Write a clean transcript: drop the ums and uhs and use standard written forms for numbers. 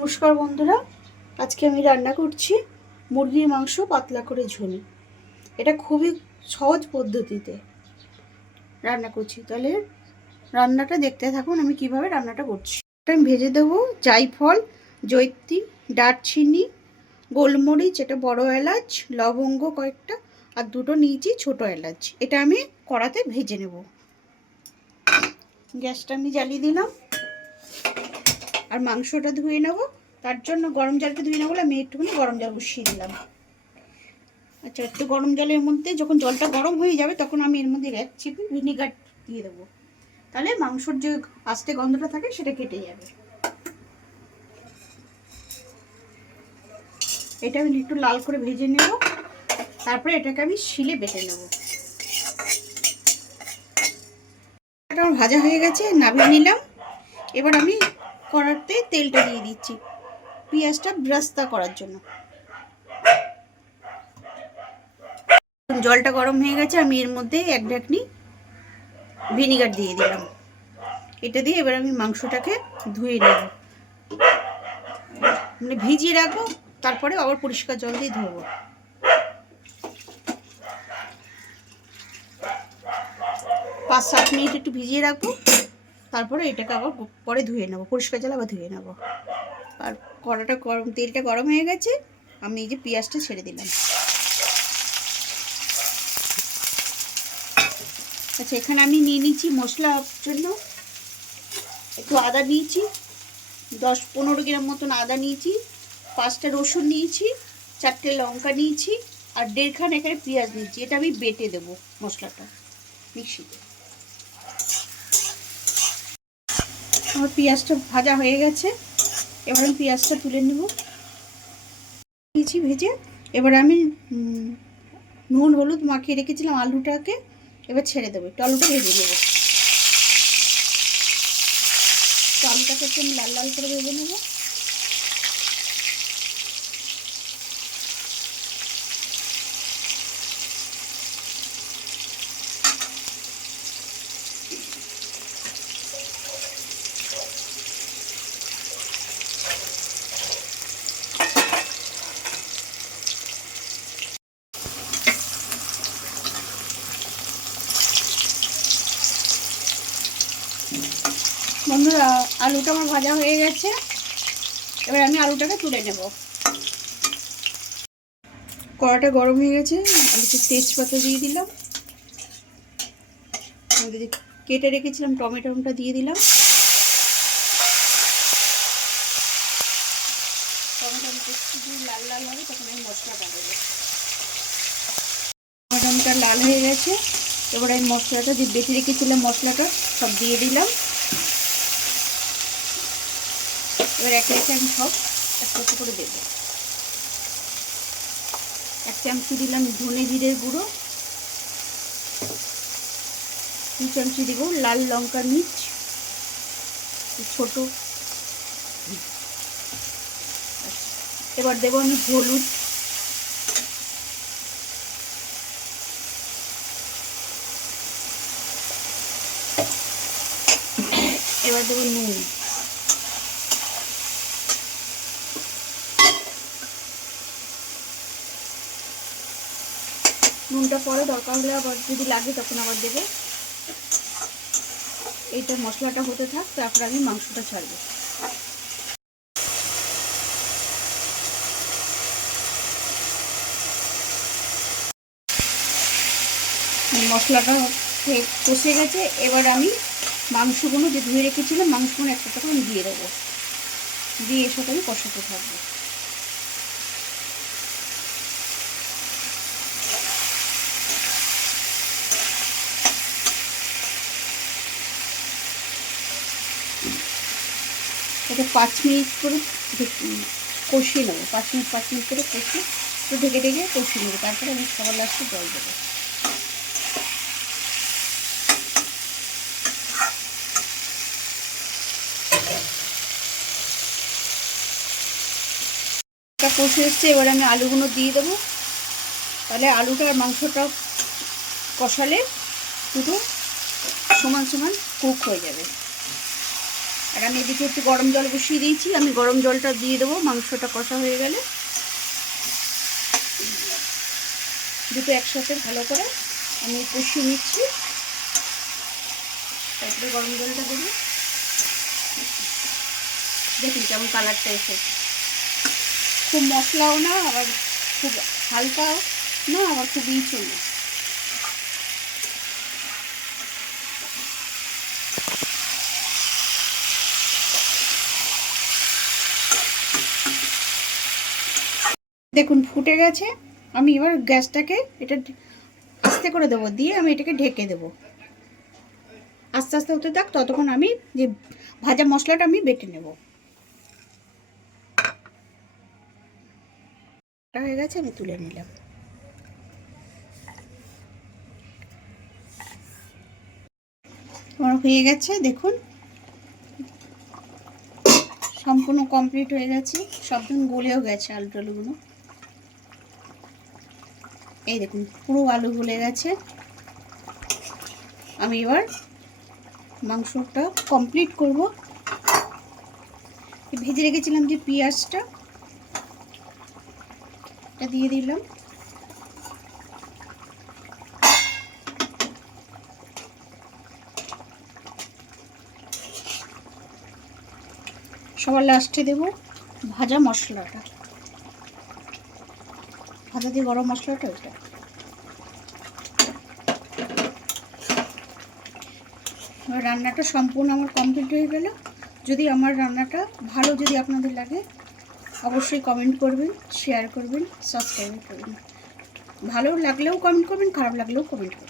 নমস্কার বন্ধুরা, আজকে আমি রান্না করছি মুরগির মাংস পাতলা করে ঝোল। এটা খুবই সহজ পদ্ধতিতে রান্না করছি। তাহলে রান্নাটা দেখতে থাকুন আমি কিভাবে রান্নাটা করছি। আমি ভেজে দেবো জায়ফল, জয়িত্রী, দারচিনি, গোলমরিচ, এটা বড় এলাচ, লবঙ্গ কয়েকটা, আর দুটো নিয়েছি ছোট এলাচ। এটা আমি কড়াতে ভেজে নেব। গ্যাসটা আমি জ্বালিয়ে দিলাম আর মাংসটা ধুয়ে নেব। তার জন্য গরম জলটা ধুয়ে নেবো বলে আমি একটুখানি গরম জল বসিয়ে দিলাম। আচ্ছা, একটু গরম জলের মধ্যে যখন জলটা গরম হয়ে যাবে তখন আমি এর মধ্যে এক চিপি ভিনিগার দিয়ে দেবো। তাহলে মাংসর যে আস্তে গন্ধটা থাকে সেটা কেটে যাবে। এটা আমি একটু লাল করে ভেজে নেব, তারপরে এটাকে আমি শিলে বেটে নেব। এটা আমার ভাজা হয়ে গেছে, নামিয়ে নিলাম। এবার আমি কড়াতে তেলটা দিয়ে দিচ্ছি পেঁয়াজটা ব্রাস্তা করার জন্য। জলটা গরম হয়ে গেছে, আমি এর মধ্যে এক ঢাকনি ভিনিগার দিয়ে দিলাম। এটা দিয়ে এবার আমি মাংসটাকে ধুয়ে নেব, মানে ভিজিয়ে রাখবো, তারপরে আবার পরিষ্কার জল দিয়ে ধোবো। 5-7 মিনিট একটু ভিজিয়ে রাখবো, তারপরে এটাকে আবার পরে ধুয়ে নেবো, পরিষ্কার জল আবার ধুয়ে নেবো। আর কড়াটা গরম, তেলটা গরম হয়ে গেছে, আমি এই যে পেঁয়াজটা ছেড়ে দিলাম। আচ্ছা, এখানে আমি নিয়ে নিচ্ছি মশলার জন্য একটু আদা নিয়েছি, 10-15 গ্রাম মতন আদা নিয়েছি, 5টা রসুন নিয়েছি, 4টে লঙ্কা নিয়েছি, আর 1.5 খান এখানে পেঁয়াজ নিয়েছি। এটা আমি বেটে দেবো মশলাটা মিক্সিতে। আমার পেঁয়াজটা ভাজা হয়ে গেছে, এবার আমি পেঁয়াজটা তুলে নেব। নিয়েছি ভেজে, এবার আমি নুন হলুদ মাখিয়ে রেখেছিলাম আলুটাকে, এবার ছেড়ে দেবো। একটু আলুটা ভেজে নেবো, তো আলুটাকে একটু আমি লাল লাল করে ভেজে নেবো। বন্ধুরা, আলুটা আমার ভাজা হয়ে গেছে, এবার আমি আলুটাকে তুলে নেব। কড়াটা গরম হয়ে গেছে, আমি একটু তেজপাতা দিয়ে দিলাম, কেটে রেখেছিলাম টমেটোটা দিয়ে দিলাম। টমেটোটা একটু লাল লাল হবে তখন আমি মশলাটা দেবো। টমেটোটা লাল হয়ে গেছে, এবার আমি মশলাটা যে বেটে রেখেছিলাম মশলাটা সব দিয়ে দিলাম। এবার একে একে আমি সব একটু করে দেবো। 1 চামচি দিলাম ধনে জিরের গুঁড়ো, 2 চামচি দিব লাল লঙ্কার মির্চ ছোট। এবার দেবো আমি হলুদ, এবার দেবো নুন, নুনটা পরে দরকার হলে আবার যদি লাগে তখন আবার দেবো। এইটা মশলাটা হতে থাক, তারপর আমি মাংসটা ছাড়বো। মশলাটা কষে গেছে, এবার আমি মাংসগুলো যে ধুয়ে রেখেছিলাম মাংসগুলো একটা করে আমি দিয়ে দেবো, দিয়ে এর সাথে আমি কষাতে থাকবো। এটা 5 মিনিট করে কষিয়ে নেবো, 5 মিনিট করে কষিয়ে একটু ঢেকে ঢেকে কষিয়ে নেবো। তারপরে আমি সবার লাস্টে জল দেবো। এটা কষে এসছে, এবার আমি আলুগুলো দিয়ে দেবো। তাহলে আলুটা আর মাংসটা কষালে দুটো সমান সমান কুক হয়ে যাবে। আর আমি এদিকে একটু গরম জল বসিয়ে দিয়েছি, আমি গরম জলটা দিয়ে দেবো মাংসটা কষা হয়ে গেলে। দুটো একসাথে ভালো করে আমি কষিয়ে নিচ্ছি, তারপরে গরম জলটা দেবো। দেখুন কেমন কালারটা এসেছে, খুব মশলাও না আবার খুব হালকাও না আবার খুব ইচও না। দেখুন ফুটে গেছে, আমি এবার গ্যাসটাকে এটা আস্তে করে দেবো, দিয়ে আমি এটাকে ঢেকে দেবো। আস্তে আস্তে হতে থাক, ততক্ষণ আমি যে ভাজা মশলাটা আমি বেটে নেব। হয়ে গেছে, আমি তুলে নিলাম। আমার হয়ে গেছে, দেখুন সম্পূর্ণ কমপ্লিট হয়ে গেছে, সবদিন গলেও গেছে আলু টালুগুলো। এই দেখুন পুরো আলু গলে গেছে। আমি এবার মাংসটা কমপ্লিট করব। ভেজে রেখেছিলাম যে পেঁয়াজটা, এটা দিয়ে দিলাম। সবার লাস্টে দেব ভাজা মশলাটা, ভাজা দিয়ে গরম মশলাটা ওটা। রান্নাটা সম্পূর্ণ আমার কমপ্লিট হয়ে গেল। যদি আমার রান্নাটা ভালো যদি আপনাদের লাগে অবশ্যই কমেন্ট করবেন, শেয়ার করবেন, সাবস্ক্রাইব করবেন। ভালো লাগলেও কমেন্ট করবেন, খারাপ লাগলেও কমেন্ট করবেন।